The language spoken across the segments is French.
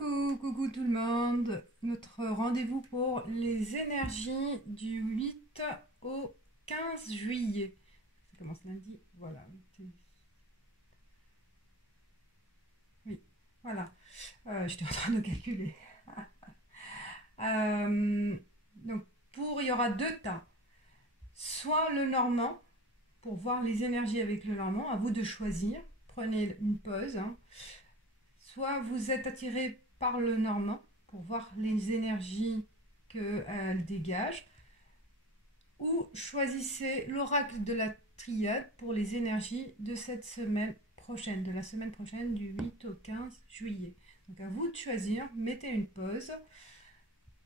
Coucou tout le monde. Notre rendez-vous pour les énergies du 8 au 15 juillet. Ça commence lundi, voilà. Oui, voilà. J'étais en train de calculer. Donc, il y aura deux tas. Soit le normand, pour voir les énergies avec le normand, à vous de choisir. Prenez une pause. Soit vous êtes attiré par le normand pour voir les énergies qu'elle dégage, ou choisissez l'oracle de la triade pour les énergies de cette semaine prochaine, de la semaine prochaine du 8 au 15 juillet. Donc à vous de choisir, mettez une pause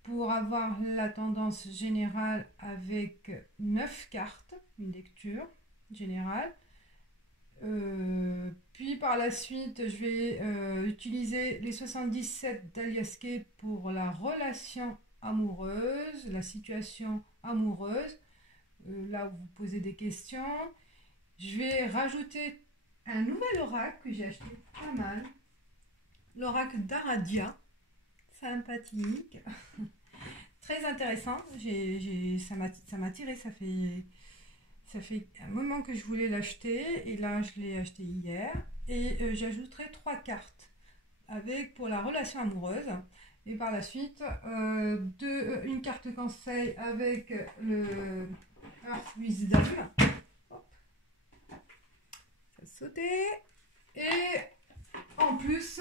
pour avoir la tendance générale avec 9 cartes, une lecture générale. Puis par la suite, je vais utiliser les 77 d'Aliaske pour la relation amoureuse, la situation amoureuse. Là, vous posez des questions. Je vais rajouter un nouvel oracle que j'ai acheté pas mal. L'oracle d'Aradia. Sympathique. Très intéressant. Ça m'a tiré, ça fait un moment que je voulais l'acheter et là je l'ai acheté hier et j'ajouterai 3 cartes avec pour la relation amoureuse et par la suite une carte conseil avec le Earth Wisdom. Hop. Ça a sauté et en plus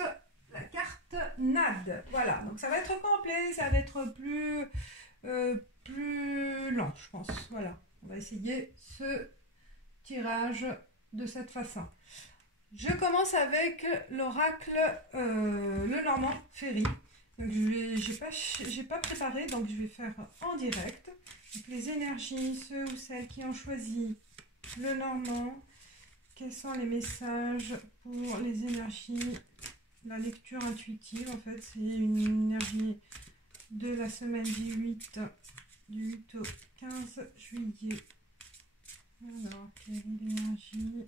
la carte NAD. Voilà, donc ça va être complet, ça va être plus lent je pense. Voilà. On va essayer ce tirage de cette façon. Je commence avec l'oracle le normand Ferry. Donc j'ai pas préparé, donc je vais faire en direct. Donc les énergies, ceux ou celles qui ont choisi le normand, quels sont les messages pour les énergies, la lecture intuitive en fait, c'est une énergie de la semaine du 8 au 15 juillet. Alors, quelle est l'énergie?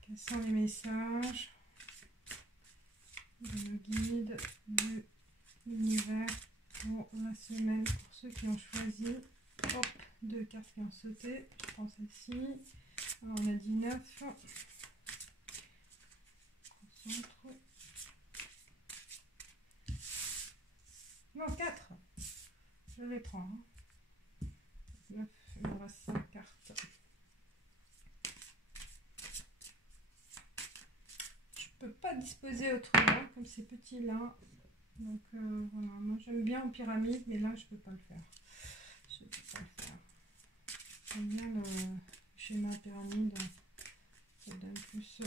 Quels sont les messages de nos guides de l'univers pour la semaine pour ceux qui ont choisi? Hop, 2 cartes qui ont sauté. Je prends celle-ci. Alors, on a dit 9. Concentre. Non, 4. Je les prends. 9, il me reste 5 cartes. Je peux pas disposer autrement comme ces petits là. Donc voilà, moi j'aime bien en pyramide, mais là je peux pas le faire. Je peux pas le faire. J'aime bien le schéma pyramide. Ça donne plus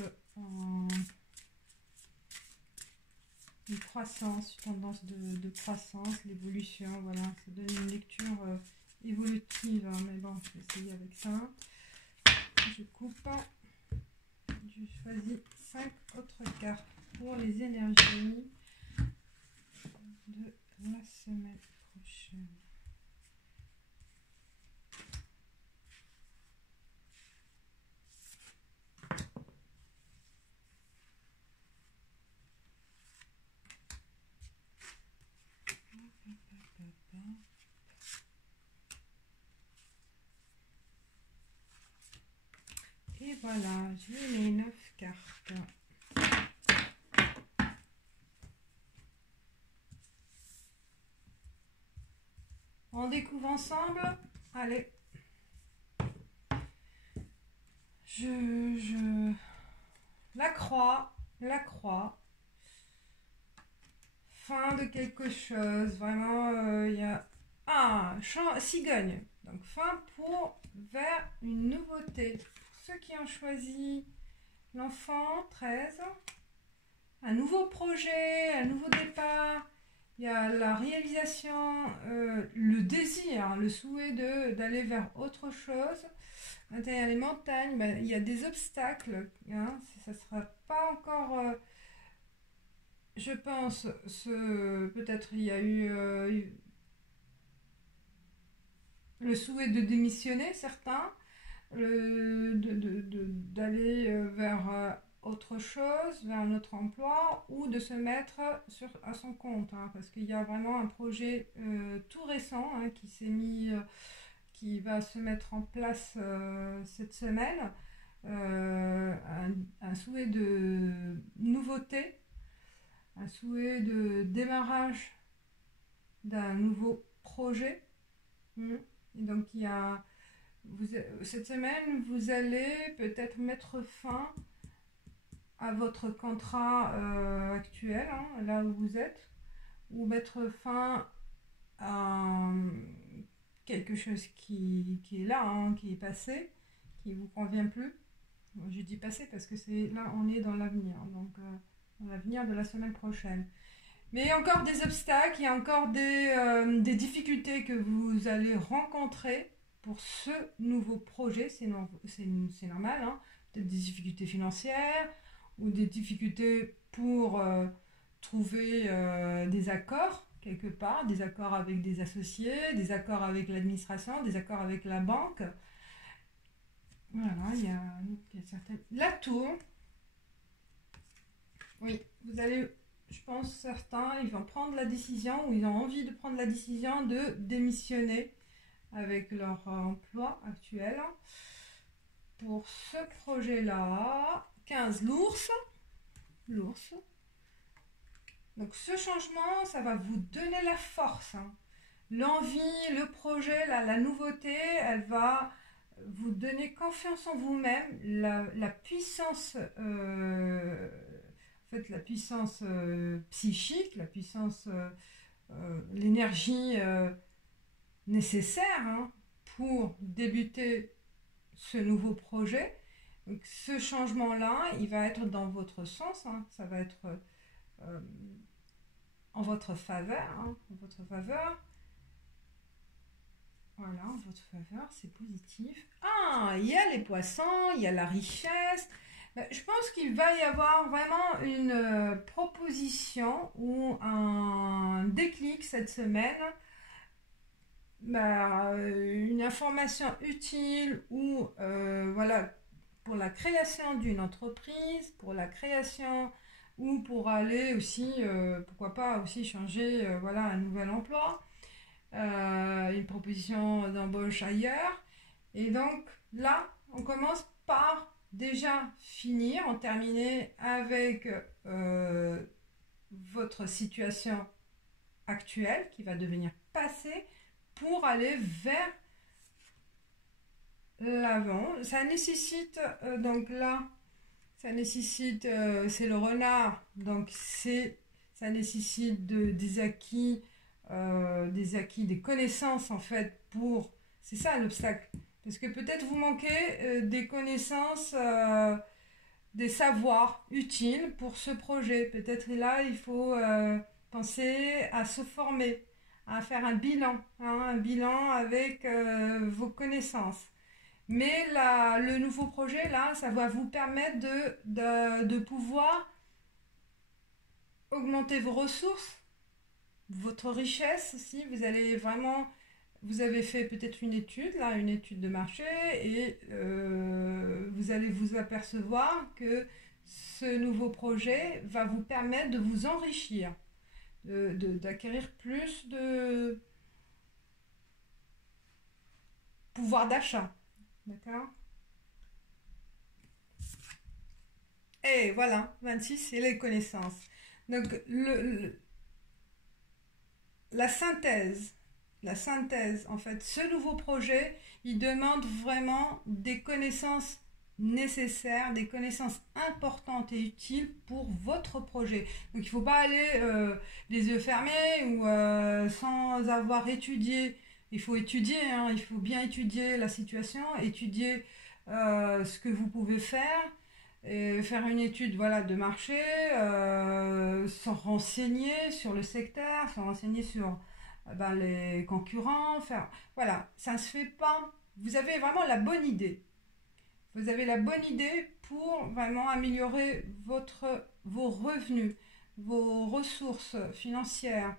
une croissance, une tendance de croissance, l'évolution. Voilà, ça donne une lecture évolutive, hein, mais bon, je vais essayer avec ça. Je coupe. Je choisis 5 autres cartes pour les énergies de la semaine prochaine. Et voilà, j'ai mes 9 cartes. On découvre ensemble. Allez. La croix. Fin de quelque chose. Vraiment, il y a... Ah, cigogne. Donc, fin vers une nouveauté. Ceux qui ont choisi l'enfant, 13, un nouveau projet, un nouveau départ, il y a la réalisation, le désir, le souhait d'aller vers autre chose. Derrière les montagnes, il y a des obstacles, hein, ça ne sera pas encore, je pense, peut-être il y a eu le souhait de démissionner, certains, d'aller vers autre chose, vers un autre emploi ou de se mettre à son compte, hein, parce qu'il y a vraiment un projet tout récent, hein, qui va se mettre en place cette semaine. Un souhait de nouveauté, un souhait de démarrage d'un nouveau projet. Mm. Et donc cette semaine, vous allez peut-être mettre fin à votre contrat actuel, hein, là où vous êtes, ou mettre fin à quelque chose qui est là, hein, qui est passé, qui ne vous convient plus. Je dis passé parce que là, on est dans l'avenir, donc dans l'avenir de la semaine prochaine. Mais il y a encore des obstacles, il y a encore des difficultés que vous allez rencontrer pour ce nouveau projet. C'est normal, hein. Peut-être des difficultés financières ou des difficultés pour trouver des accords quelque part, des accords avec des associés, des accords avec l'administration, des accords avec la banque. Voilà, il y a certaines... La tour. Oui, vous allez... Je pense certains, ils vont prendre la décision ou ils ont envie de prendre la décision de démissionner avec leur emploi actuel. Pour ce projet-là, 15 l'ours. L'ours. Donc ce changement, ça va vous donner la force, hein. L'envie, le projet, la nouveauté, elle va vous donner confiance en vous-même, la puissance... la puissance psychique, la puissance, l'énergie nécessaire, hein, pour débuter ce nouveau projet. Donc, ce changement-là, il va être dans votre sens, hein, ça va être en votre faveur, hein, en votre faveur. Voilà, en votre faveur, c'est positif. Ah, il y a les poissons, il y a la richesse. Je pense qu'il va y avoir vraiment une proposition ou un déclic cette semaine, une information utile ou voilà, pour la création d'une entreprise, pour la création ou pour aller aussi, pourquoi pas aussi changer voilà, un nouvel emploi, une proposition d'embauche ailleurs. Et donc là, on commence par déjà en terminer avec votre situation actuelle qui va devenir passée pour aller vers l'avant. Ça nécessite donc là, ça nécessite, c'est le renard, donc ça nécessite des acquis, des connaissances en fait c'est ça l'obstacle. Parce que peut-être vous manquez des connaissances, des savoirs utiles pour ce projet. Peut-être là, il faut penser à se former, à faire un bilan, hein, un bilan avec vos connaissances. Mais le nouveau projet, là, ça va vous permettre de pouvoir augmenter vos ressources, votre richesse aussi. Vous avez fait peut-être une étude, là, une étude de marché, et vous allez vous apercevoir que ce nouveau projet va vous permettre de vous enrichir, d'acquérir plus de pouvoir d'achat. D'accord? Et voilà, 26, c'est les connaissances. Donc, la synthèse, en fait, ce nouveau projet, il demande vraiment des connaissances nécessaires, des connaissances importantes et utiles pour votre projet. Donc il ne faut pas aller les yeux fermés ou sans avoir étudié. Il faut étudier, hein, il faut bien étudier la situation, étudier ce que vous pouvez faire, et faire une étude voilà, de marché, s'en renseigner sur le secteur, s'en renseigner sur les concurrents. Voilà, ça ne se fait pas. Vous avez vraiment la bonne idée. Vous avez la bonne idée pour vraiment améliorer vos revenus, vos ressources financières.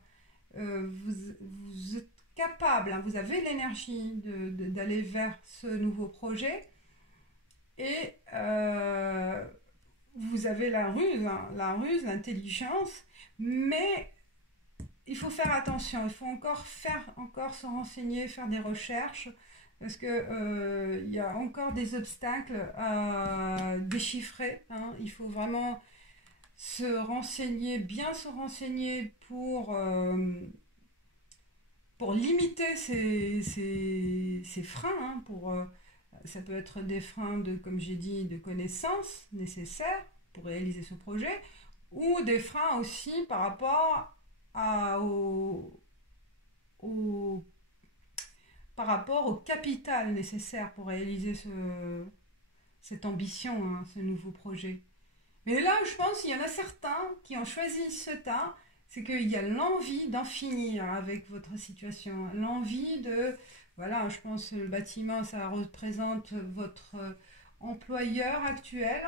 Vous êtes capable, hein, vous avez l'énergie d'aller vers ce nouveau projet et vous avez la ruse, hein, l'intelligence, mais il faut faire attention, il faut encore se renseigner, faire des recherches, parce que il y a encore des obstacles à déchiffrer, hein. Il faut vraiment se renseigner, bien se renseigner pour limiter ces freins, hein, ça peut être des freins de, comme j'ai dit, de connaissances nécessaires pour réaliser ce projet, ou des freins aussi par rapport à, au, au- par rapport au capital nécessaire pour réaliser cette ambition, hein, ce nouveau projet. Mais là, je pense qu'il y en a certains qui ont choisi ce tas, c'est qu'il y a l'envie d'en finir avec votre situation, l'envie de, voilà, je pense que le bâtiment, ça représente votre employeur actuel.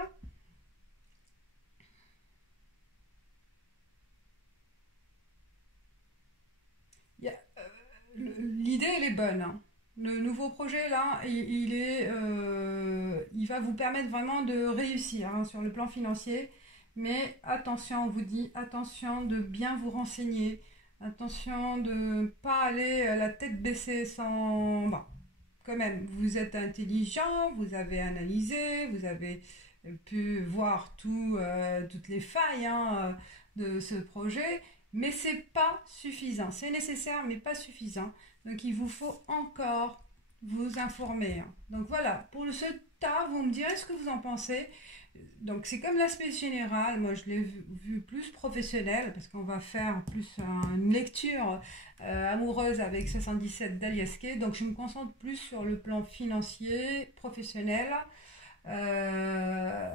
L'idée, elle est bonne, hein. Le nouveau projet, là, il va vous permettre vraiment de réussir, hein, sur le plan financier. Mais attention, on vous dit, attention de bien vous renseigner. Attention de ne pas aller la tête baissée sans... Bon, quand même, vous êtes intelligent, vous avez analysé, vous avez pu voir toutes les failles, hein, de ce projet, mais c'est pas suffisant. C'est nécessaire, mais pas suffisant. Donc il vous faut encore vous informer, hein. Donc voilà, pour ce tas, vous me direz ce que vous en pensez. Donc c'est comme l'aspect général, moi je l'ai vu plus professionnel, parce qu'on va faire plus une lecture amoureuse avec 77 d'Aliaske, donc je me concentre plus sur le plan financier, professionnel. Euh,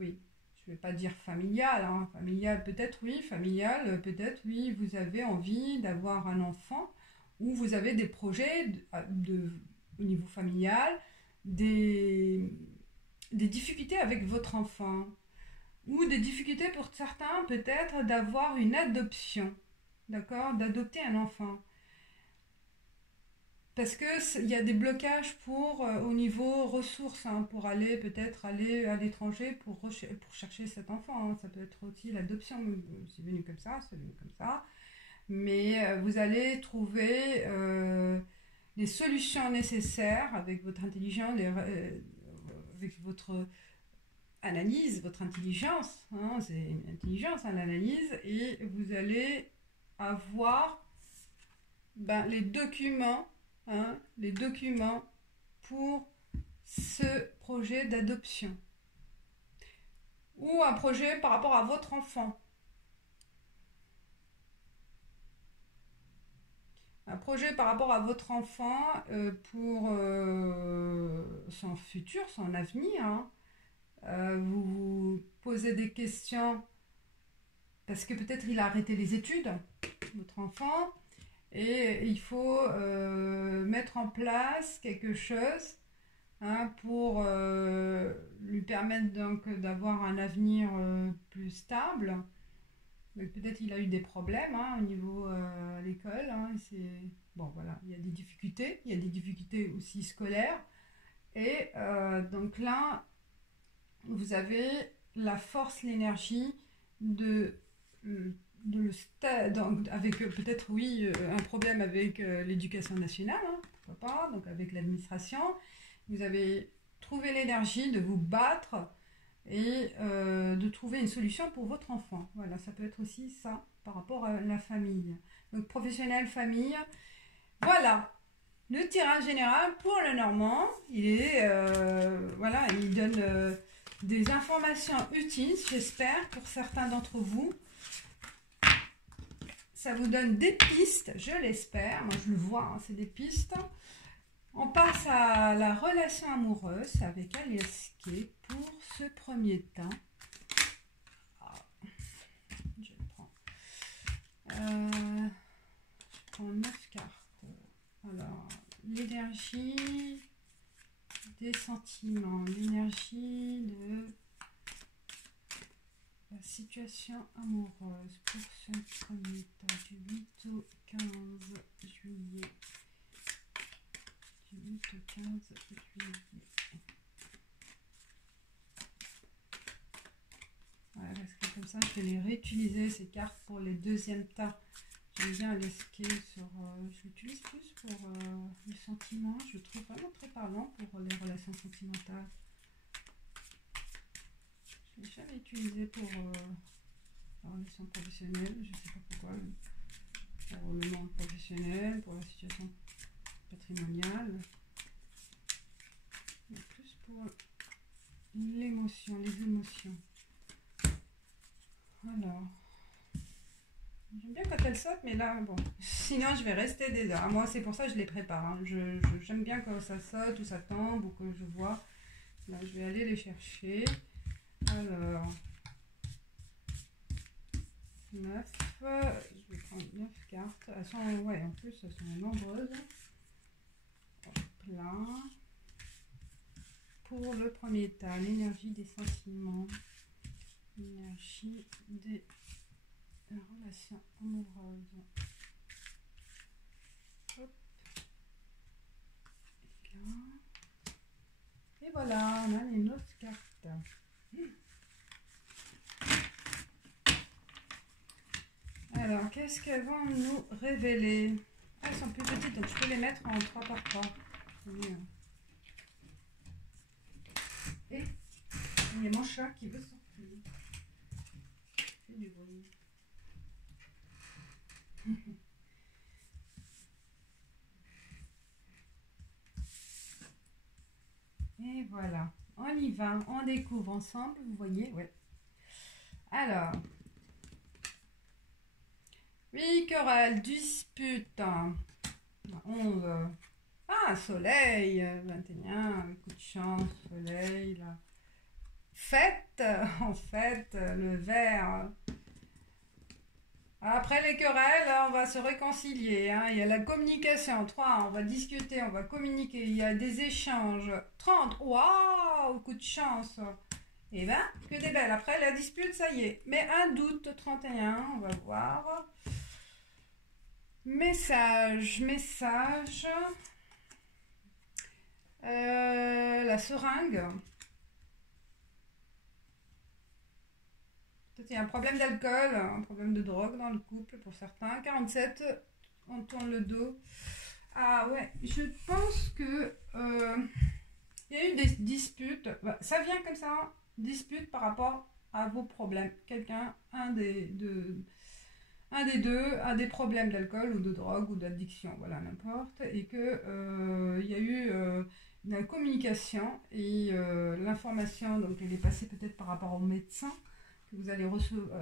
oui, je ne vais pas dire familial, hein. Familial peut-être oui, familial peut-être oui, vous avez envie d'avoir un enfant, ou vous avez des projets au niveau familial, des, des difficultés avec votre enfant, ou des difficultés pour certains peut-être d'avoir une adoption, d'accord, d'adopter un enfant. Parce que il y a des blocages au niveau ressources, hein, pour aller peut-être aller à l'étranger pour chercher cet enfant, hein. Ça peut être aussi l'adoption. C'est venu comme ça, c'est venu comme ça. Mais vous allez trouver les solutions nécessaires avec votre intelligence, avec votre analyse, votre intelligence, hein, c'est une intelligence, hein, l'analyse, et vous allez avoir, ben, les documents pour ce projet d'adoption, ou un projet par rapport à votre enfant, un projet par rapport à votre enfant, pour son futur, son avenir, hein. Vous vous posez des questions parce que peut-être il a arrêté les études, votre enfant, et il faut mettre en place quelque chose, hein, pour lui permettre donc d'avoir un avenir plus stable. Mais peut-être il a eu des problèmes, hein, au niveau à l'école, hein, bon voilà, il y a des difficultés aussi scolaires, et donc là vous avez la force, l'énergie de, donc avec peut-être oui un problème avec l'éducation nationale, hein, pourquoi pas, donc avec l'administration. Vous avez trouvé l'énergie de vous battre et de trouver une solution pour votre enfant. Voilà, ça peut être aussi ça par rapport à la famille. Donc professionnel, famille. Voilà, le tirage général pour le Normand, voilà, il donne des informations utiles, j'espère, pour certains d'entre vous. Ça vous donne des pistes, je l'espère. Moi, je le vois, hein, c'est des pistes. On passe à la relation amoureuse avec Aliaske pour ce premier temps. Ah, je prends. Je prends 9 cartes. Alors, l'énergie des sentiments, l'énergie de la situation amoureuse pour ce premier temps du 8 au 15 juillet. Du 8 au 15 juillet. comme ça je vais les réutiliser ces cartes pour les deuxiïmes tas. J'aime bien Aliasqué sur... je l'utilise plus pour les sentiments. Je le trouve vraiment très parlant pour les relations sentimentales. Je ne l'ai jamais utilisé pour la relation professionnelle. Je ne sais pas pourquoi. Pour le monde professionnel, pour la situation patrimoniale. Mais plus pour l'émotion, les émotions. Alors... J'aime bien quand elle saute, mais là, bon. Sinon, je vais rester des heures. Moi, c'est pour ça que je les prépare. Hein. J'aime bien quand ça saute ou ça tombe ou que je vois. Là, je vais aller les chercher. Alors, 9. Je vais prendre 9 cartes. Elles sont, ouais, en plus, elles sont nombreuses. Hop là. Pour le premier tas, l'énergie des sentiments. L'énergie des... La relation amoureuse. Hop. Et là. Et voilà, on a les 9 cartes. Alors, qu'est-ce qu'elles vont nous révéler? Ah, elles sont plus petites, donc je peux les mettre en 3 par 3. Et il y a mon chat qui veut sortir. Il fait du bruit. Et voilà, on y va, on découvre ensemble, vous voyez, ouais. Alors, oui, querelle, dispute, 11, ah, soleil, 21, coup de chance, soleil, là. Fête, en fait, le vert. Après les querelles, on va se réconcilier. Hein. Il y a la communication. 3, on va discuter, on va communiquer. Il y a des échanges. 30, waouh, coup de chance. Et ben, que des belles. Après la dispute, ça y est. Mais un doute, 31, on va voir. Message. La seringue. Peut-être il y a un problème d'alcool, un problème de drogue dans le couple pour certains. 47, on tourne le dos. Ah ouais, je pense que il y a eu des disputes. Ça vient comme ça, dispute par rapport à vos problèmes. Quelqu'un, un des deux, a des problèmes d'alcool ou de drogue ou d'addiction, voilà, n'importe. Et que il y a eu la communication et l'information, donc elle est passée peut-être par rapport au médecin. Que vous allez recevoir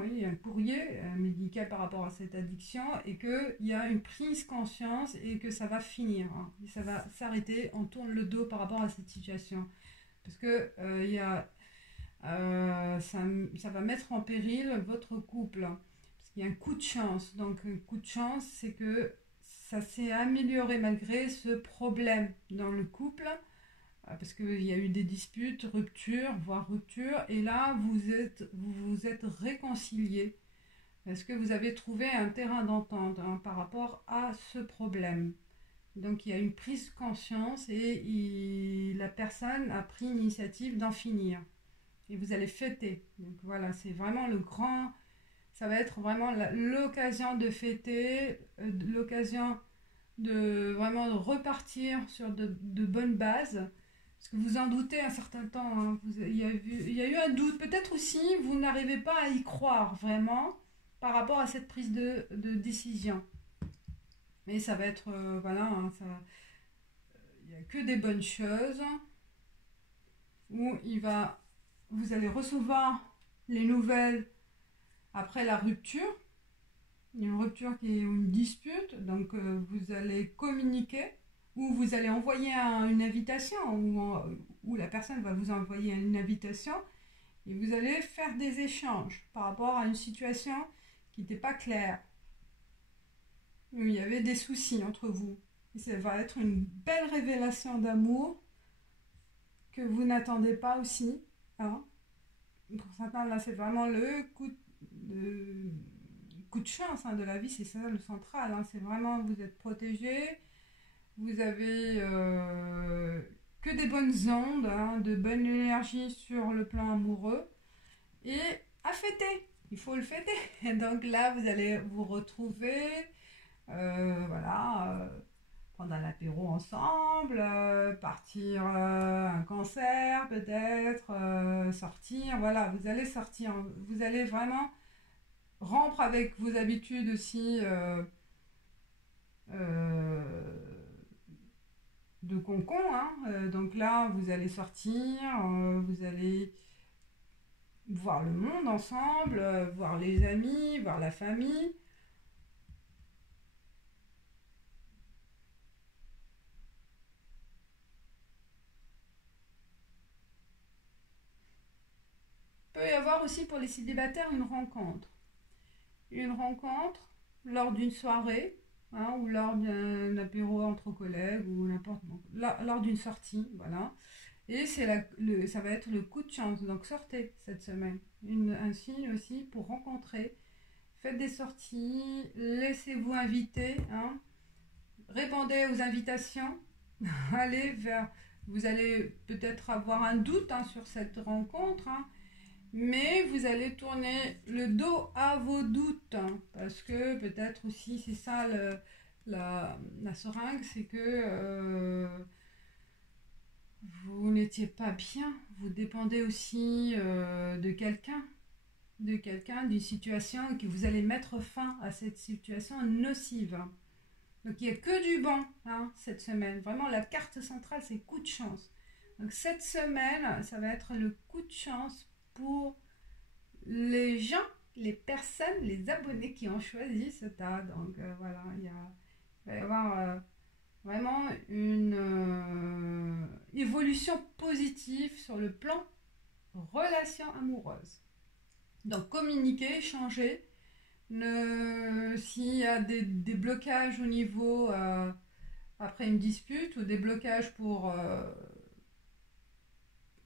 oui, un courrier médical par rapport à cette addiction et qu'il y a une prise conscience et que ça va finir, hein, et ça va s'arrêter, on tourne le dos par rapport à cette situation parce que ça va mettre en péril votre couple parce qu'il y a un coup de chance. Donc un coup de chance, c'est que ça s'est amélioré malgré ce problème dans le couple. Parce qu'il y a eu des disputes, ruptures, voire ruptures, et là vous vous êtes réconciliés parce que vous avez trouvé un terrain d'entente par rapport à ce problème. Donc il y a une prise de conscience et la personne a pris l'initiative d'en finir. Et vous allez fêter. Donc voilà, c'est vraiment ça va être vraiment l'occasion de fêter, l'occasion de vraiment repartir sur de bonnes bases. Parce que vous en doutez un certain temps, hein. Il y a eu un doute. Peut-être aussi, vous n'arrivez pas à y croire vraiment par rapport à cette prise de décision. Mais ça va être, voilà, hein, il n'y a que des bonnes choses. Où vous allez recevoir les nouvelles après la rupture. Il y a une rupture qui est une dispute, donc vous allez communiquer. Ou vous allez envoyer une invitation, ou la personne va vous envoyer une invitation, et vous allez faire des échanges par rapport à une situation qui n'était pas claire, où il y avait des soucis entre vous. Et ça va être une belle révélation d'amour que vous n'attendez pas aussi. Hein. Pour certains, là, c'est vraiment le coup de chance, hein, de la vie, c'est ça le central. Hein. C'est vraiment, vous êtes protégé. Vous avez que des bonnes ondes, hein, de bonne énergie sur le plan amoureux. et à fêter. Il faut le fêter. Donc là, vous allez vous retrouver, voilà, prendre un apéro ensemble, partir à un concert peut-être, sortir. Voilà, vous allez sortir. Vous allez vraiment rompre avec vos habitudes aussi de concon. Hein. Donc là, vous allez sortir, vous allez voir le monde ensemble, voir les amis, voir la famille. Il peut y avoir aussi pour les célibataires une rencontre. Une rencontre lors d'une soirée, hein, ou lors d'un apéro entre collègues, ou n'importe, lors d'une sortie, voilà. Et ça va être le coup de chance. Donc sortez cette semaine. Un signe aussi pour rencontrer. Faites des sorties, laissez-vous inviter, hein. Répondez aux invitations. Allez vers. Vous allez peut-être avoir un doute, hein, sur cette rencontre, hein, mais vous allez tourner le dos à vos doutes, hein, parce que peut-être aussi c'est ça la seringue, c'est que vous n'étiez pas bien, vous dépendez aussi de quelqu'un, d'une situation, et que vous allez mettre fin à cette situation nocive. Donc il n'y a que du bon, hein, cette semaine. Vraiment, la carte centrale, c'est coup de chance. Donc cette semaine, ça va être le coup de chance pour les gens, les personnes, les abonnés qui ont choisi ce tas. Donc voilà, il va y avoir vraiment une évolution positive sur le plan relation amoureuse. Donc communiquer, échanger. S'il y a des blocages au niveau après une dispute, ou des blocages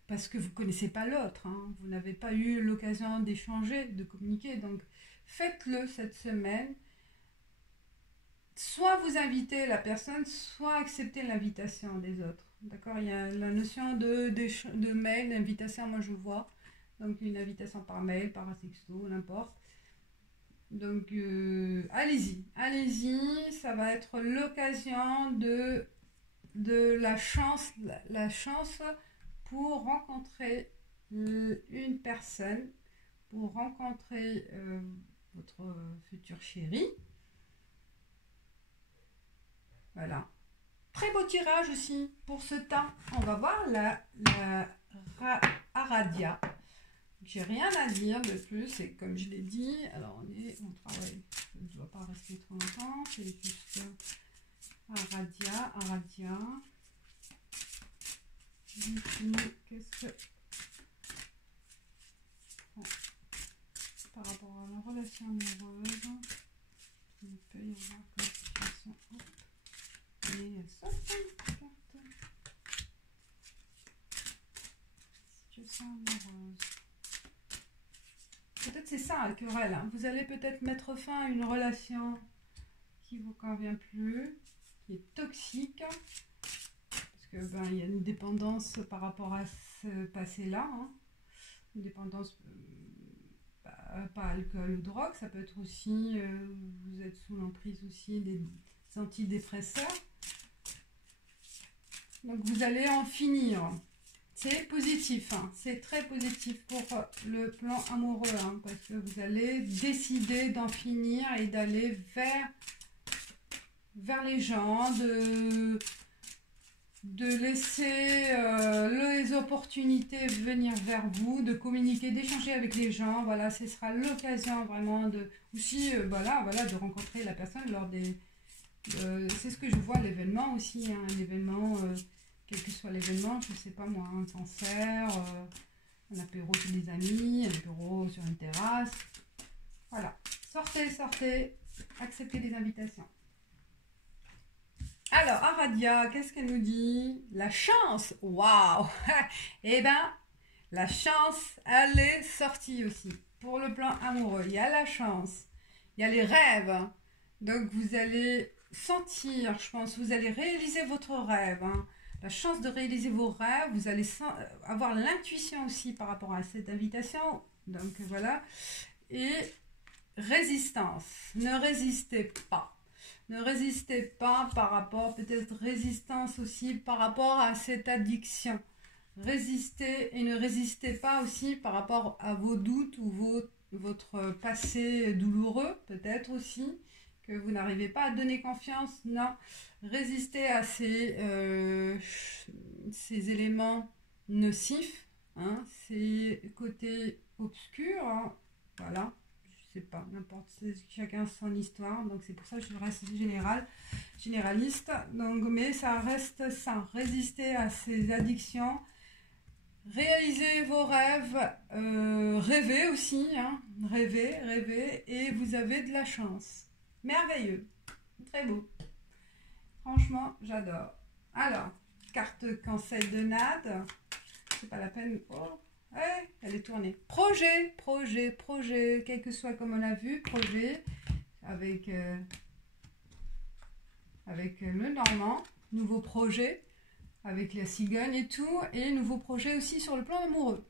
parce que vous ne connaissez pas l'autre, hein, vous n'avez pas eu l'occasion d'échanger, de communiquer, donc faites-le cette semaine. Soit vous invitez la personne, soit acceptez l'invitation des autres. D'accord? Il y a la notion de mail, d'invitation, moi je vois. Donc une invitation par mail, par un texto, n'importe. Donc allez-y, ça va être l'occasion de la chance pour rencontrer une personne, pour rencontrer votre futur chéri. Voilà. Très beau tirage aussi pour ce temps. On va voir la Aradia. J'ai rien à dire de plus, c'est comme je l'ai dit. Alors on travaille, je ne dois pas rester trop longtemps, c'est juste Aradia. Qu'est-ce que par rapport à la relation amoureuse, il peut y avoir comme situation. Et ça, carte. Situation amoureuse. Peut-être c'est ça, la querelle. Hein. Vous allez peut-être mettre fin à une relation qui ne vous convient plus, qui est toxique, parce que il y a une dépendance par rapport à ce passé-là. Hein. Une dépendance, pas alcool ou drogue, ça peut être aussi, vous êtes sous l'emprise aussi des antidépresseurs. Donc vous allez en finir. C'est positif, hein. C'est très positif pour le plan amoureux, hein, parce que vous allez décider d'en finir et d'aller vers les gens, de laisser les opportunités venir vers vous, de communiquer, d'échanger avec les gens. Voilà, ce sera l'occasion vraiment de de rencontrer la personne lors des... c'est ce que je vois, l'événement aussi, hein, l'événement... quel que soit l'événement, je ne sais pas moi, un concert, un apéro chez des amis, un apéro sur une terrasse. Voilà, sortez, acceptez les invitations. Alors, Aradia, qu'est-ce qu'elle nous dit? La chance, waouh. Eh bien, la chance, elle est sortie aussi. Pour le plan amoureux, il y a la chance, il y a les rêves. Donc, vous allez sentir, je pense, vous allez réaliser votre rêve, hein. la chance de réaliser vos rêves. Vous allez avoir l'intuition aussi par rapport à cette invitation. Donc voilà. Et résistance. Ne résistez pas. Ne résistez pas par rapport, peut-être résistance aussi par rapport à cette addiction. Résistez et ne résistez pas aussi par rapport à vos doutes ou votre passé douloureux, peut-être aussi, que vous n'arrivez pas à donner confiance. Non, résistez à ces éléments nocifs, hein, ces côtés obscurs, hein, voilà. Je sais pas, n'importe, chacun son histoire, donc c'est pour ça que je reste généraliste, donc, mais ça reste ça, résister à ces addictions, réaliser vos rêves, rêver aussi, hein, rêver, et vous avez de la chance. Merveilleux, très beau. Franchement, j'adore. Alors, carte conseil de Nad, c'est pas la peine. Oh, ouais, elle est tournée. Projet, quel que soit comme on a vu, projet, avec le Normand, nouveau projet, avec la cigogne et tout, et nouveau projet aussi sur le plan amoureux.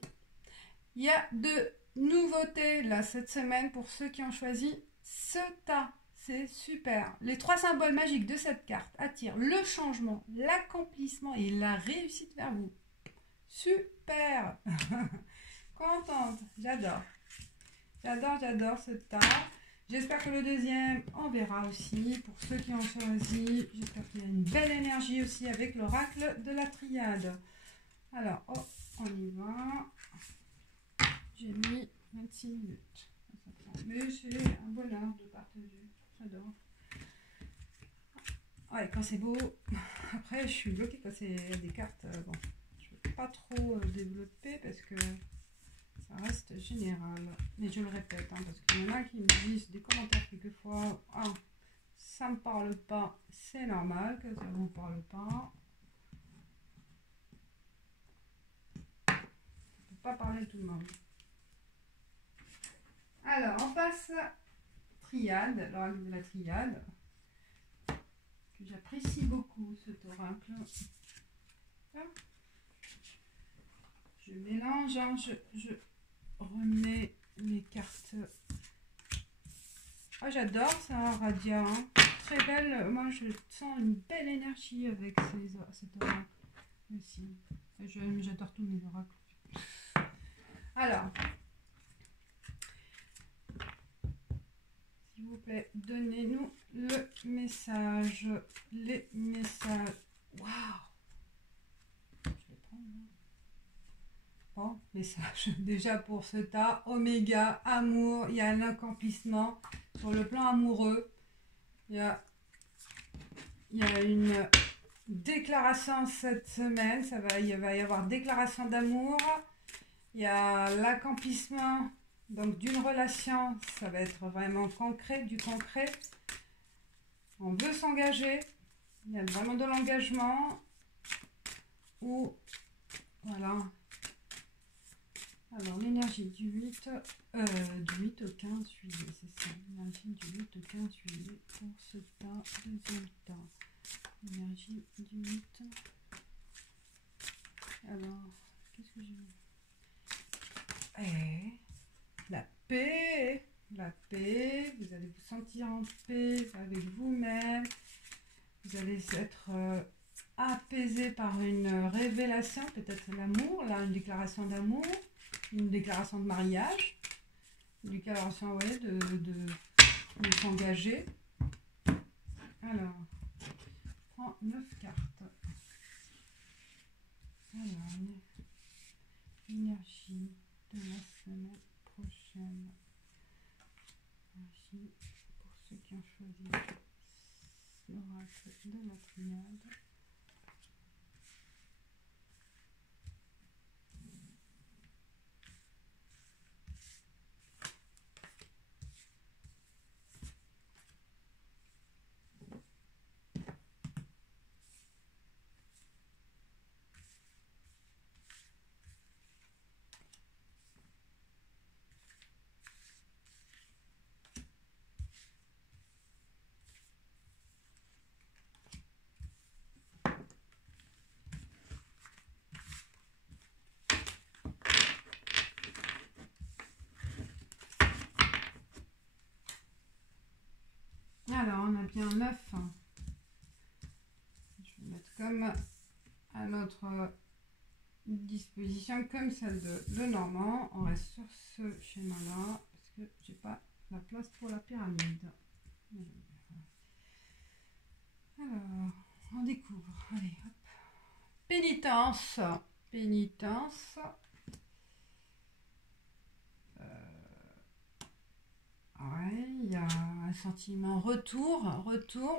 Il y a de nouveautés là cette semaine pour ceux qui ont choisi ce tas. C'est super. Les 3 symboles magiques de cette carte attirent le changement, l'accomplissement et la réussite vers vous. Super. Contente, j'adore. J'adore ce tas. J'espère que le deuxième, on verra aussi. Pour ceux qui ont choisi, j'espère qu'il y a une belle énergie aussi avec l'oracle de la triade. Alors, oh, on y va. J'ai mis 26 minutes. Mais c'est un bonheur de partager. J'adore. Ouais, quand c'est beau. Après, je suis bloquée quand c'est des cartes. Bon, je ne veux pas trop développer parce que ça reste général. Mais je le répète, hein, parce qu'il y en a qui me disent des commentaires quelquefois. Ah, ça ne me parle pas. C'est normal que ça ne vous parle pas. Ça ne peut pas parler à tout le monde. Alors, on passe triade, l'oracle de la triade, que j'apprécie beaucoup cet oracle. Je mélange, hein, je remets les cartes. Ah, j'adore ça, Radia, hein. Très belle, moi je sens une belle énergie avec cet oracle aussi. J'adore tous mes oracles. Alors, s'il vous plaît, donnez-nous le message. Les messages. Waouh! Je vais prendre. Bon, message. Déjà pour ce tas. Oméga, amour. Il y a un accomplissement sur le plan amoureux. Il y a une déclaration cette semaine. Il va y avoir déclaration d'amour. Il y a l'accomplissement. Donc d'une relation, ça va être vraiment concret, du concret. On veut s'engager. Il y a vraiment de l'engagement. Ou voilà. Alors l'énergie du 8 au 15 juillet, c'est ça. L'énergie du 8 au 15 juillet pour ce tas, deuxième tas. L'énergie du 8. Alors, qu'est-ce que j'ai mis? La paix, vous allez vous sentir en paix avec vous-même, vous allez être apaisé par une révélation, peut-être l'amour, là une déclaration d'amour, une déclaration de mariage, une déclaration ouais, de s'engager. Alors, je prends 9 cartes. Alors, énergie de la semaine prochaine. Énergie pour ceux qui ont choisi l'oracle de la triade. bien neuf. Je vais mettre comme à notre disposition, comme celle de Lenormand. On reste sur ce schéma-là, parce que j'ai pas la place pour la pyramide. Alors, on découvre. Allez, hop. Pénitence. Pénitence. Ouais, il y a un sentiment retour,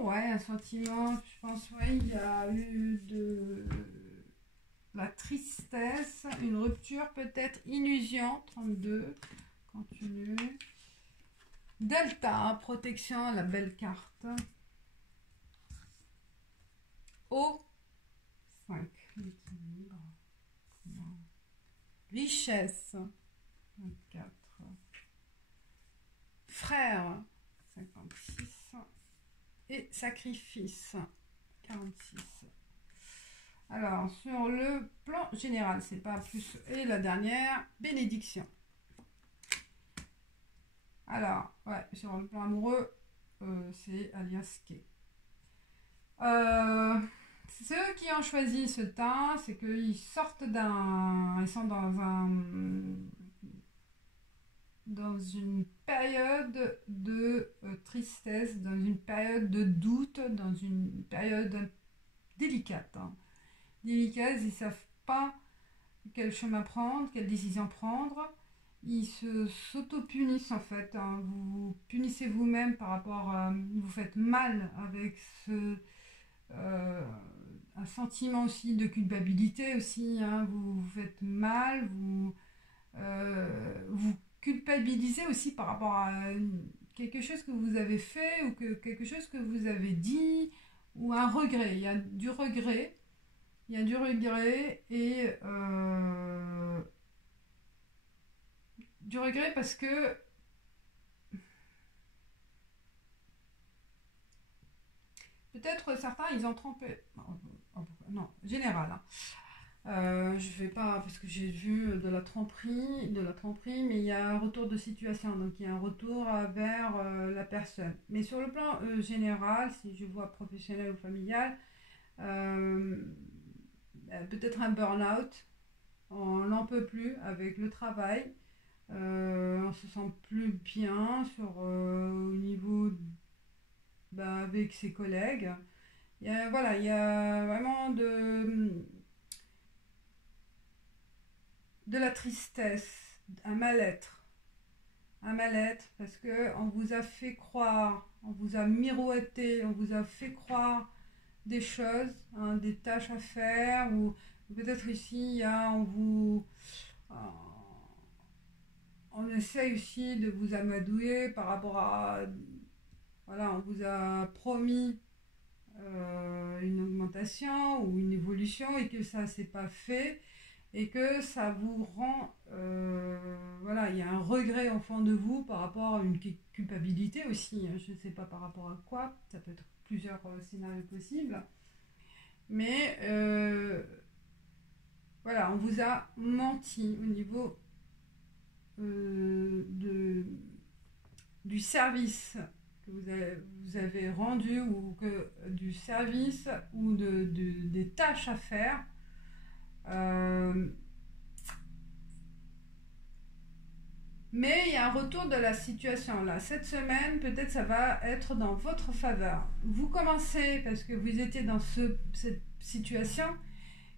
ouais, un sentiment, je pense, ouais, il y a eu de la tristesse, une rupture peut-être, illusion, 32, continue. Delta, protection, la belle carte. O, 5, l'équilibre. Richesse, 24. Frère, 56. Et sacrifice, 46. Alors, sur le plan général, c'est pas plus. Et la dernière, bénédiction. Alors, ouais, sur le plan amoureux, c'est alias K. Ceux qui ont choisi ce temps, c'est qu'ils sortent ils sont dans une période de tristesse, dans une période de doute, dans une période délicate. Délicate, ils ne savent pas quel chemin prendre, quelle décision prendre. Ils s'auto-punissent en fait. Vous punissez vous-même par rapport à... Vous faites mal avec un sentiment aussi de culpabilité aussi. Vous vous faites mal, vous culpabilisez aussi par rapport à quelque chose que vous avez fait ou quelque chose que vous avez dit ou un regret. Il y a du regret. Il y a du regret et du regret parce que peut-être certains ils ont trompé. Non, général. Je vais pas parce que j'ai vu de la tromperie, mais il y a un retour de situation, donc il y a un retour vers la personne. Mais sur le plan général, si je vois professionnel ou familial, peut-être un burn-out, on n'en peut plus avec le travail, on se sent plus bien au niveau avec ses collègues. Voilà, il y a vraiment de la tristesse, un mal-être parce que on vous a fait croire, on vous a miroité, on vous a fait croire des choses, des tâches à faire, ou peut-être ici on essaye aussi de vous amadouer par rapport à, voilà, on vous a promis une augmentation ou une évolution et que ça s'est pas fait et que ça vous rend voilà, il y a un regret au fond de vous par rapport à une culpabilité aussi, je ne sais pas par rapport à quoi, ça peut être plusieurs scénarios possibles, mais voilà, on vous a menti au niveau du service que vous avez rendu ou du service ou des tâches à faire. Mais il y a un retour de la situation là. Cette semaine, peut-être ça va être dans votre faveur. Vous commencez parce que vous étiez dans cette situation,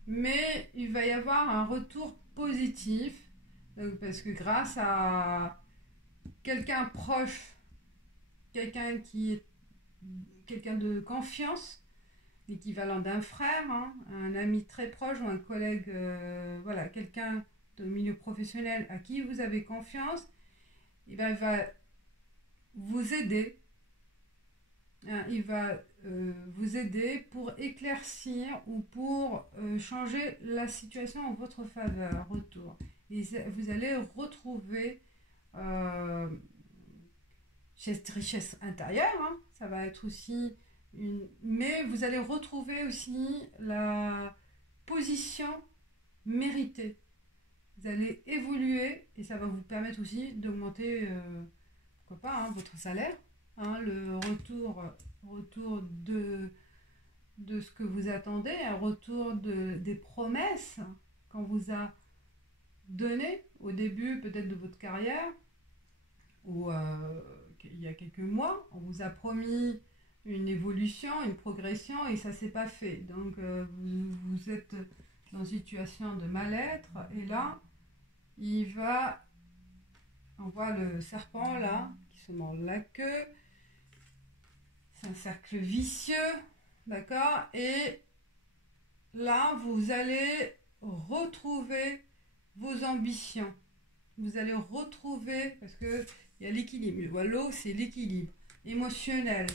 mais il va y avoir un retour positif. Donc, parce que grâce à quelqu'un proche, quelqu'un de confiance, l'équivalent d'un frère, un ami très proche ou un collègue, voilà, quelqu'un de milieu professionnel à qui vous avez confiance, il va vous aider. Il va vous aider pour éclaircir ou pour changer la situation en votre faveur. Retour. Et vous allez retrouver cette richesse intérieure. Ça va être aussi mais vous allez retrouver aussi la position méritée. Vous allez évoluer et ça va vous permettre aussi d'augmenter, pourquoi pas, votre salaire. hein, le retour de ce que vous attendez, un retour des promesses qu'on vous a données au début peut-être de votre carrière, ou il y a quelques mois, on vous a promis une évolution, une progression, et ça s'est pas fait. Donc vous êtes dans une situation de mal-être, et là, on voit le serpent là, qui se mord la queue, c'est un cercle vicieux, d'accord? Et là, vous allez retrouver vos ambitions. Vous allez retrouver, parce que il y a l'équilibre. L'eau, c'est l'équilibre émotionnel.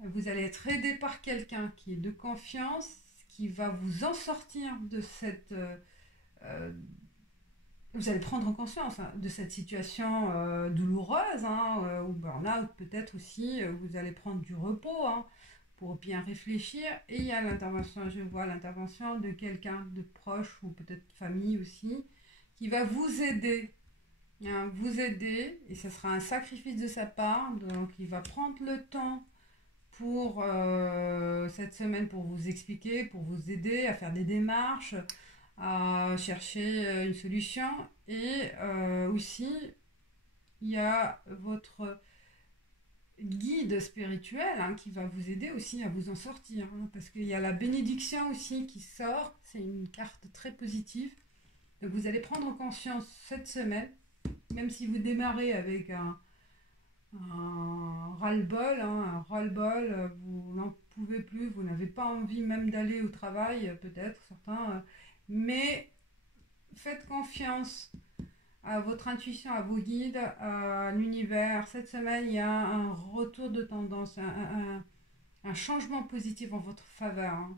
Vous allez être aidé par quelqu'un qui est de confiance, qui va vous en sortir de cette... vous allez prendre conscience de cette situation douloureuse, ou burn-out peut-être aussi. Vous allez prendre du repos pour bien réfléchir. Et il y a l'intervention, je vois l'intervention de quelqu'un de proche, ou peut-être famille aussi, qui va vous aider. Vous aider, et ce sera un sacrifice de sa part. Donc il va prendre le temps pour cette semaine, pour vous expliquer, pour vous aider à faire des démarches, à chercher une solution. Et aussi, il y a votre guide spirituel qui va vous aider aussi à vous en sortir. Parce qu'il y a la bénédiction aussi qui sort, c'est une carte très positive. Donc vous allez prendre conscience cette semaine, même si vous démarrez avec un ras-le-bol, vous n'en pouvez plus, vous n'avez pas envie même d'aller au travail, peut-être certains, mais faites confiance à votre intuition, à vos guides, à l'univers. Cette semaine, il y a un retour de tendance, un changement positif en votre faveur.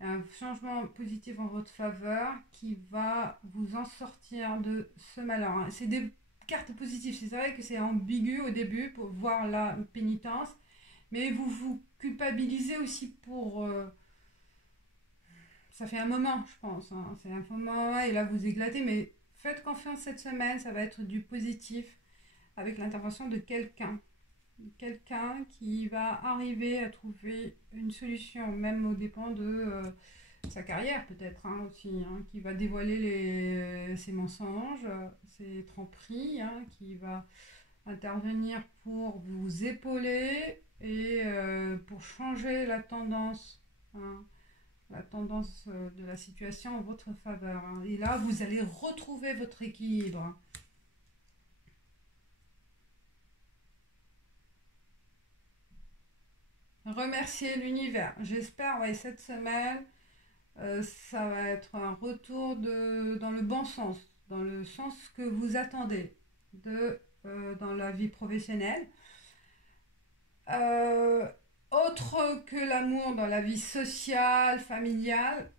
Un changement positif en votre faveur qui va vous en sortir de ce malheur. C'est des cartes positives. C'est vrai que c'est ambigu au début pour voir la pénitence, mais vous vous culpabilisez aussi pour... ça fait un moment, je pense. C'est un moment, et là vous éclatez, mais faites confiance cette semaine, ça va être du positif avec l'intervention de quelqu'un. Quelqu'un qui va arriver à trouver une solution, même aux dépens de sa carrière peut-être aussi, qui va dévoiler ses mensonges, ses tromperies, qui va intervenir pour vous épauler et pour changer la tendance de la situation en votre faveur. Et là, vous allez retrouver votre équilibre. Remercier l'univers. J'espère, cette semaine, ça va être un retour dans le bon sens, dans le sens que vous attendez dans la vie professionnelle. Autre que l'amour dans la vie sociale, familiale,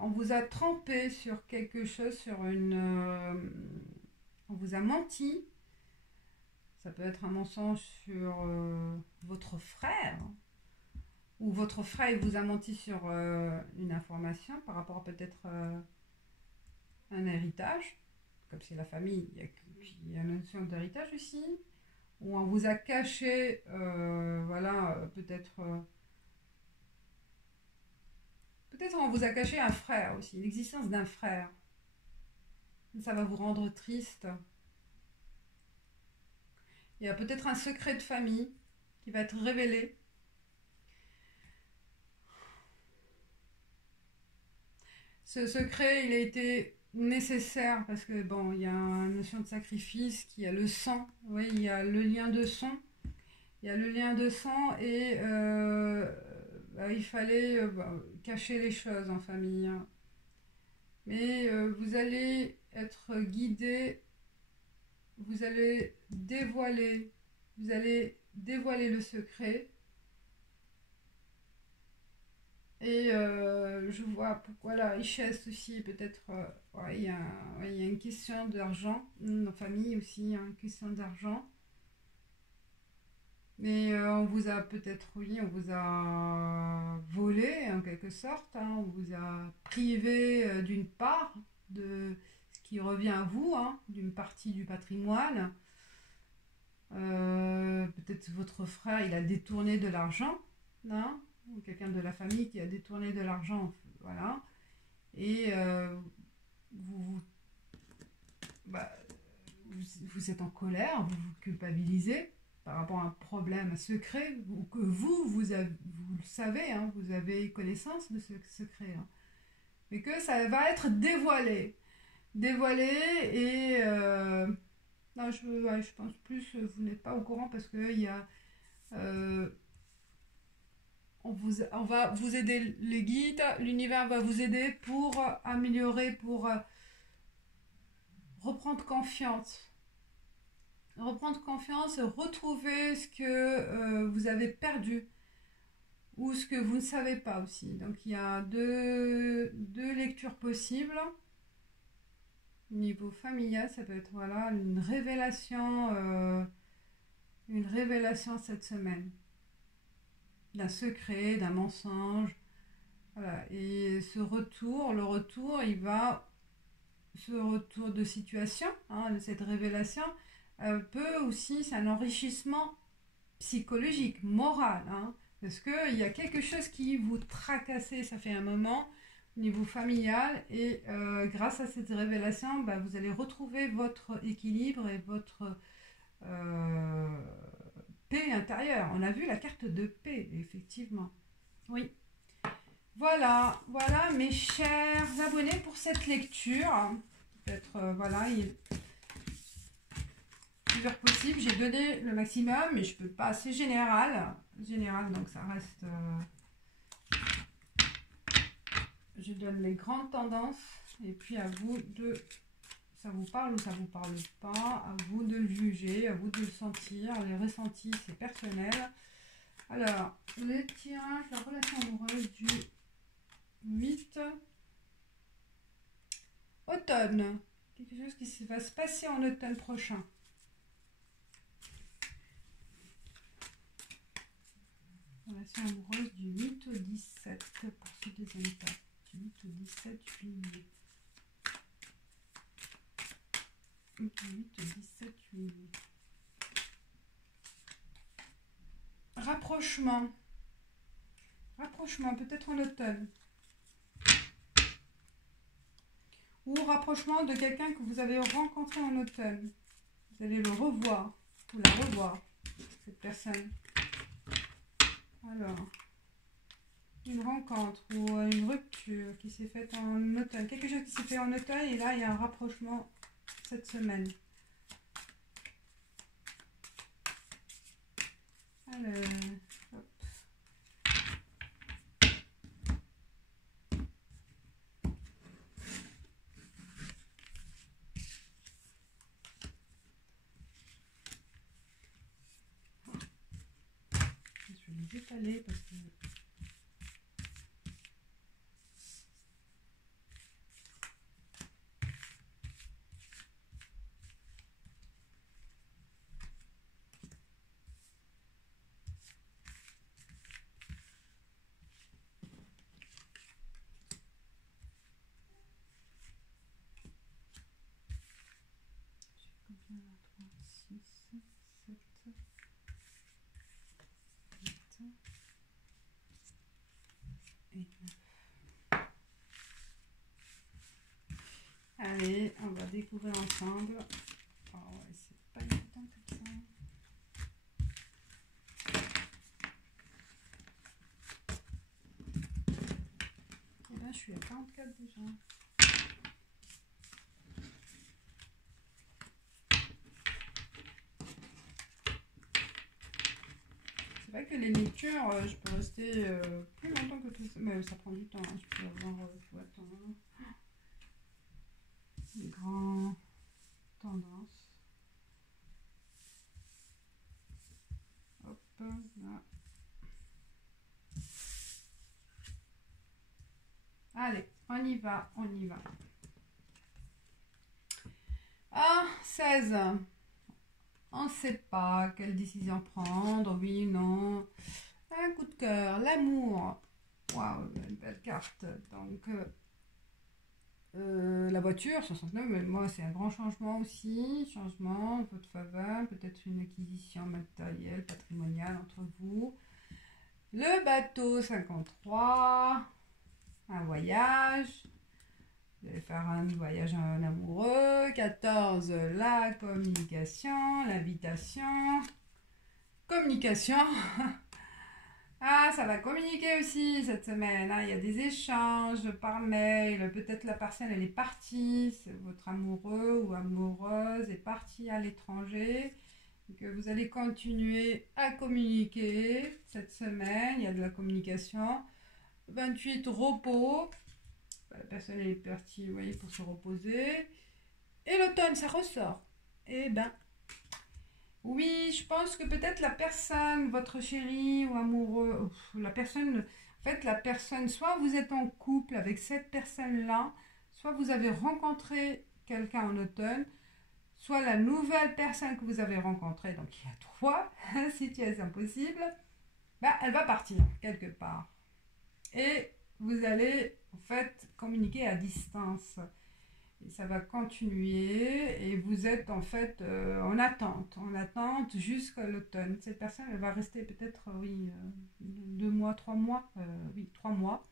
on vous a trompé sur quelque chose, on vous a menti. Ça peut être un mensonge sur votre frère, ou votre frère vous a menti sur une information par rapport à peut-être un héritage. Comme c'est la famille, il y a une notion d'héritage aussi. Ou on vous a caché, peut-être on vous a caché un frère aussi, l'existence d'un frère. Ça va vous rendre triste. Il y a peut-être un secret de famille qui va être révélé. Ce secret, il a été nécessaire parce que il y a une notion de sacrifice, qui a le sang, oui, il y a le lien de sang, et il fallait cacher les choses en famille. Mais vous allez être guidé, vous allez dévoiler le secret. Et je vois pourquoi la richesse aussi, peut-être, il y a une question d'argent, en famille aussi, une question d'argent. Mais on vous a peut-être, on vous a volé en quelque sorte, on vous a privé d'une part de ce qui revient à vous, d'une partie du patrimoine. Peut-être votre frère, il a détourné de l'argent, hein, ou quelqu'un de la famille qui a détourné de l'argent, voilà. Et vous, bah, vous êtes en colère, vous vous culpabilisez par rapport à un problème, un secret, ou que vous le savez, hein, vous avez connaissance de ce secret, hein, mais que ça va être dévoilé. Dévoilé et... non, ouais, je pense plus, vous n'êtes pas au courant parce que il y a... euh, on va vous aider, les guides, l'univers va vous aider pour améliorer, pour reprendre confiance. Reprendre confiance, retrouver ce que vous avez perdu ou ce que vous ne savez pas aussi. Donc il y a deux lectures possibles. Niveau familial, ça peut être voilà, une révélation cette semaine. D'un secret, d'un mensonge. Voilà. Et ce retour, le retour, ce retour de situation, hein, de cette révélation, peut aussi, c'est un enrichissement psychologique, moral, hein, parce qu'il y a quelque chose qui vous tracassait, ça fait un moment, au niveau familial, et grâce à cette révélation, bah, vous allez retrouver votre équilibre et votre paix intérieure. On a vu la carte de paix, effectivement. Oui. Voilà, voilà mes chers abonnés pour cette lecture. Peut-être, voilà, il est plusieurs possibles. J'ai donné le maximum, mais je peux pas. C'est général. Général, donc ça reste... je donne les grandes tendances. Et puis à vous de... Ça vous parle ou ça vous parle pas. À vous de le juger, à vous de le sentir. Les ressentis, c'est personnel. Alors, les tirages, la relation amoureuse du 8. Automne. Quelque chose qui va se passer en automne prochain. Relation amoureuse du 8 au 17 pour ce deuxième tas. Du 8 au 17 juillet. Du 8 au 17 juillet. Rapprochement. Rapprochement, peut-être en automne. Ou rapprochement de quelqu'un que vous avez rencontré en automne. Vous allez le revoir, ou la revoir, cette personne. Alors, une rencontre ou une rupture qui s'est faite en automne. Quelque chose qui s'est fait en automne et là, il y a un rapprochement cette semaine. Alors, hop. Je vais les étaler parce que... Combien là? 3, 6, 7, 8 et 9. Allez, on va découvrir ensemble. Oh ouais, c'est pas évident comme ça. Et là, je suis à 44 déjà. C'est vrai que les lectures, je peux rester plus longtemps que tout ça, mais ça prend du temps. Hein. Je peux avoir, faut attendre. Des grandes tendances. Hop, là. Allez, on y va, on y va. Ah, 16. On ne sait pas quelle décision prendre, oui, non. Un coup de cœur, l'amour. Waouh, une belle carte. Donc, La voiture, 69, mais moi c'est un grand changement aussi, changement, votre faveur, peut-être une acquisition matérielle, patrimoniale entre vous. Le bateau, 53, un voyage, vous allez faire un voyage en amoureux. 14, la communication, l'invitation, communication. Ah, ça va communiquer aussi cette semaine, hein. Il y a des échanges par mail. Peut-être la personne, elle est partie. Votre amoureux ou amoureuse est partie à l'étranger. Que vous allez continuer à communiquer cette semaine. Il y a de la communication. 28, repos. La personne, elle est partie, vous voyez, pour se reposer. Et l'automne, ça ressort. Eh ben, oui, je pense que peut-être la personne, votre chéri ou amoureux, la personne, en fait, la personne, soit vous êtes en couple avec cette personne-là, soit vous avez rencontré quelqu'un en automne, soit la nouvelle personne que vous avez rencontrée, donc il y a trois situations possibles, bah, elle va partir quelque part. Et vous allez, en fait, communiquer à distance. Et ça va continuer et vous êtes en fait en attente jusqu'à l'automne. Cette personne, elle va rester peut-être, oui, 2 mois, 3 mois, oui, 3 mois.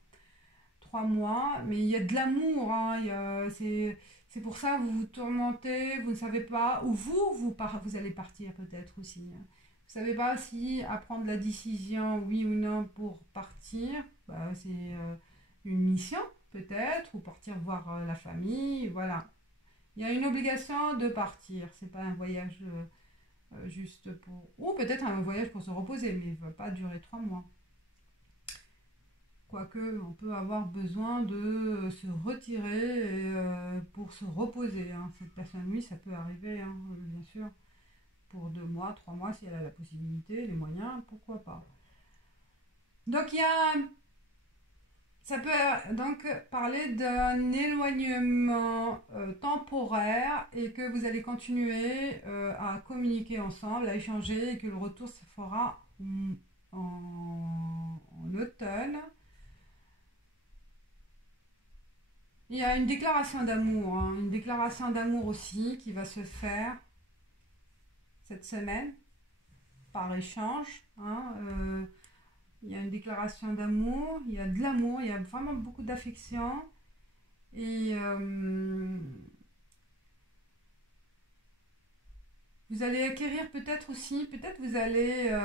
3 mois, mais il y a de l'amour, hein, c'est pour ça que vous vous tourmentez, vous ne savez pas, ou vous allez partir peut-être aussi. Hein. Vous ne savez pas si à prendre la décision, oui ou non, pour partir, bah, c'est une mission peut-être, ou partir voir la famille, voilà. Il y a une obligation de partir, c'est pas un voyage juste pour... Ou peut-être un voyage pour se reposer, mais il ne va pas durer 3 mois. Quoique, on peut avoir besoin de se retirer pour se reposer. Hein. Cette personne, oui, ça peut arriver, hein, bien sûr. Pour 2 mois, 3 mois, si elle a la possibilité, les moyens, pourquoi pas. Donc, ça peut donc parler d'un éloignement temporaire et que vous allez continuer à communiquer ensemble, à échanger et que le retour se fera en automne. Il y a une déclaration d'amour, hein, une déclaration d'amour aussi qui va se faire cette semaine par échange. Hein, il y a une déclaration d'amour, il y a de l'amour, il y a vraiment beaucoup d'affection. Et vous allez acquérir peut-être aussi, peut-être vous allez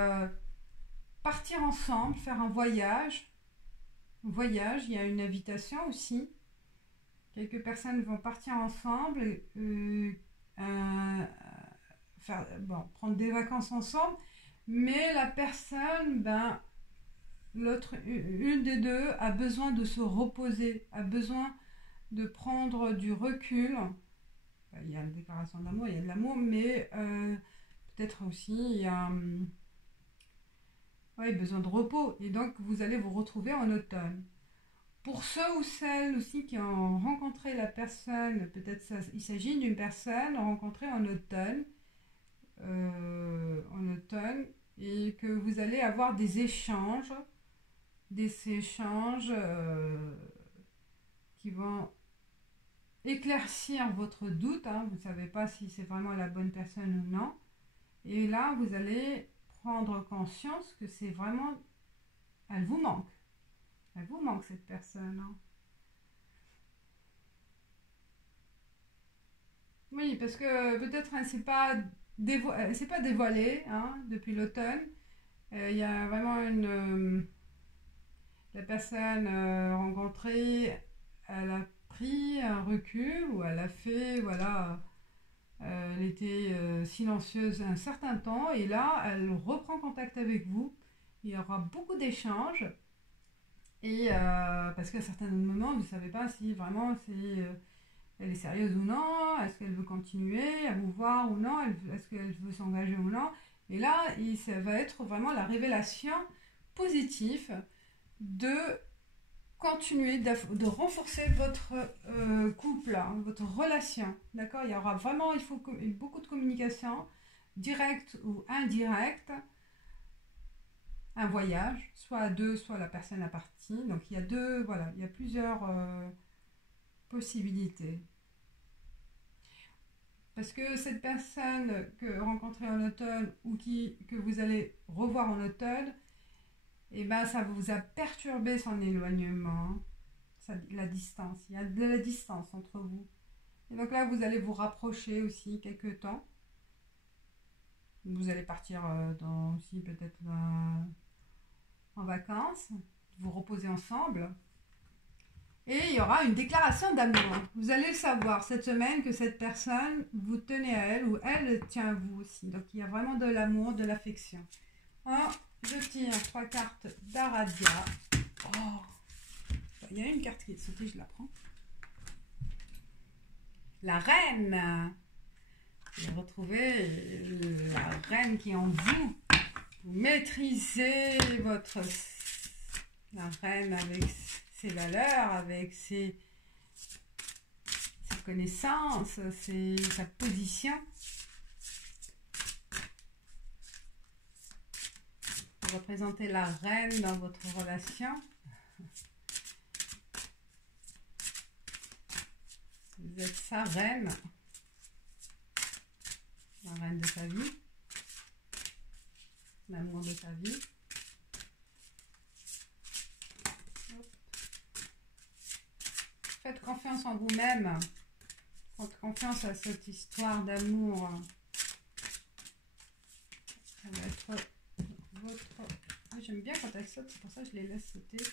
partir ensemble, faire un voyage. Un voyage, il y a une invitation aussi. Quelques personnes vont partir ensemble, prendre des vacances ensemble, mais la personne, une des deux a besoin de se reposer, a besoin de prendre du recul. Il y a une déclaration d'amour, il y a de l'amour, mais peut-être aussi il y a besoin de repos. Et donc vous allez vous retrouver en automne. Pour ceux ou celles aussi qui ont rencontré la personne, peut-être il s'agit d'une personne rencontrée en automne, et que vous allez avoir des échanges qui vont éclaircir votre doute. Hein, vous ne savez pas si c'est vraiment la bonne personne ou non. Et là, vous allez prendre conscience que c'est vraiment... Elle vous manque. Elle vous manque cette personne. Hein. Oui, parce que peut-être elle ne s'est pas dévoilée hein, depuis l'automne. Il y a vraiment la personne rencontrée, elle a pris un recul ou elle a fait, voilà, elle était silencieuse un certain temps et là, elle reprend contact avec vous. Il y aura beaucoup d'échanges. Et parce qu'à certains moments, vous ne savez pas si vraiment elle est sérieuse ou non, est-ce qu'elle veut continuer à vous voir ou non, est-ce qu'elle veut s'engager ou non. Et là, ça va être vraiment la révélation positive de continuer, de renforcer votre couple, hein, votre relation. D'accord. Il faut beaucoup de communication, directe ou indirecte. Un voyage, soit à deux, soit la personne à partie. Donc il y a plusieurs possibilité. Parce que cette personne que vous rencontrez en automne ou que vous allez revoir en automne, et ben ça vous a perturbé son éloignement, la distance. Il y a de la distance entre vous. Et donc là, vous allez vous rapprocher aussi quelques temps. Vous allez partir aussi peut-être en vacances, vous reposer ensemble. Et il y aura une déclaration d'amour. Vous allez le savoir cette semaine que cette personne, vous tenez à elle ou elle tient à vous aussi. Donc il y a vraiment de l'amour, de l'affection. Alors, je tire 3 cartes d'Aradia. Oh, il y a une carte qui est sautée, je la prends. La reine. Vous retrouvez la reine qui est en vous. Vous maîtrisez la reine avec ses valeurs, avec ses connaissances, sa position. Vous représentez la reine dans votre relation. Vous êtes sa reine. La reine de ta vie. L'amour de ta vie. Faites confiance en vous-même. Faites confiance à cette histoire d'amour. Ça va être votre... Ah, j'aime bien quand elle saute, c'est pour ça que je les laisse sauter.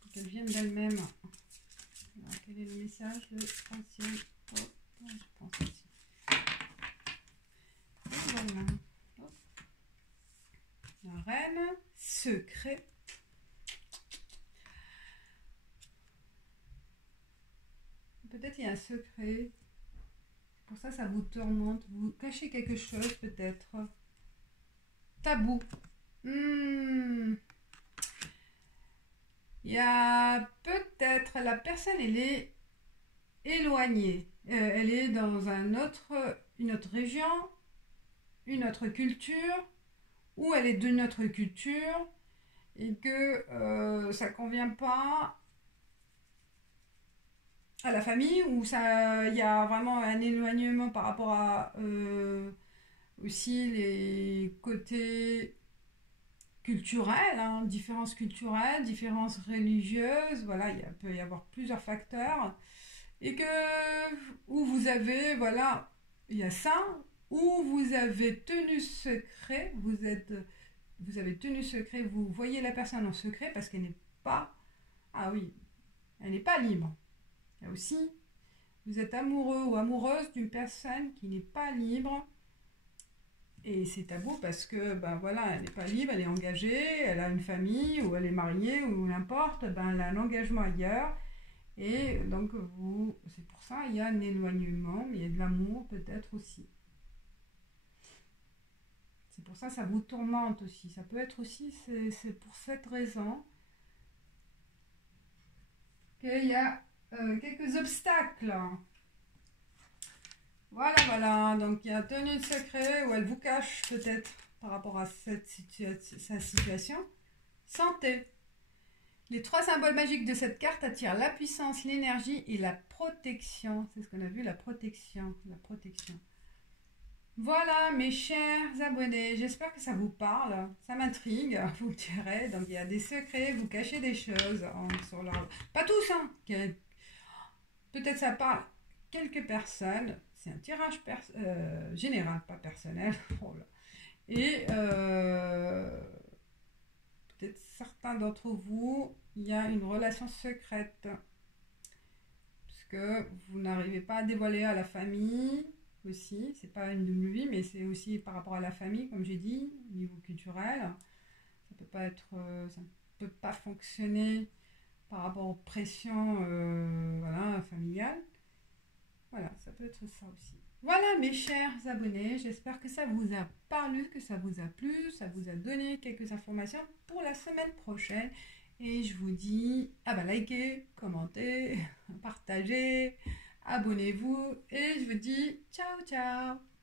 Pour qu'elles viennent d'elles-mêmes. Alors, quel est le message? Le troisième. Oh, je pense ici. Et voilà. Oh. La reine, secret. Peut-être il y a un secret. Pour ça, ça vous tourmente. Vous cachez quelque chose, peut-être. Tabou. Il y a peut-être la personne, elle est éloignée. Elle est dans une autre région, une autre culture, ou elle est d'une autre culture et que ça ne convient pas à la famille, ou il y a vraiment un éloignement par rapport à aussi les côtés culturels, hein, différences culturelles, différences religieuses, voilà, il peut y avoir plusieurs facteurs, et où vous avez, voilà, il y a ça, où vous avez tenu secret, vous avez tenu secret, vous voyez la personne en secret parce qu'elle n'est pas, ah oui, elle n'est pas libre. Il y a aussi, vous êtes amoureux ou amoureuse d'une personne qui n'est pas libre. Et c'est tabou parce que, ben voilà, elle n'est pas libre, elle est engagée, elle a une famille, ou elle est mariée, ou n'importe, ben elle a un engagement ailleurs. Et donc, c'est pour ça, il y a un éloignement, mais il y a de l'amour peut-être aussi. C'est pour ça, ça vous tourmente aussi. Ça peut être aussi, c'est pour cette raison qu'il y a quelques obstacles. Voilà, donc il y a tenue de secret où elle vous cache peut-être par rapport à sa situation. Santé. Les 3 symboles magiques de cette carte attirent la puissance, l'énergie et la protection. C'est ce qu'on a vu, la protection. Voilà mes chers abonnés, j'espère que ça vous parle, ça m'intrigue, vous me direz. Donc il y a des secrets, vous cachez des choses sur leur... Pas tous, hein. Peut-être ça parle quelques personnes. C'est un tirage général, pas personnel. Et peut-être certains d'entre vous, il y a une relation secrète. Parce que vous n'arrivez pas à dévoiler à la famille aussi. C'est pas une double vie, mais c'est aussi par rapport à la famille, comme j'ai dit, au niveau culturel. Ça peut pas être, ça ne peut pas fonctionner par rapport aux pressions voilà, familiales. Voilà, ça peut être ça aussi. Voilà mes chers abonnés, j'espère que ça vous a parlé, que ça vous a plu, ça vous a donné quelques informations pour la semaine prochaine. Et je vous dis, likez, commentez, partagez, abonnez-vous. Et je vous dis ciao, ciao!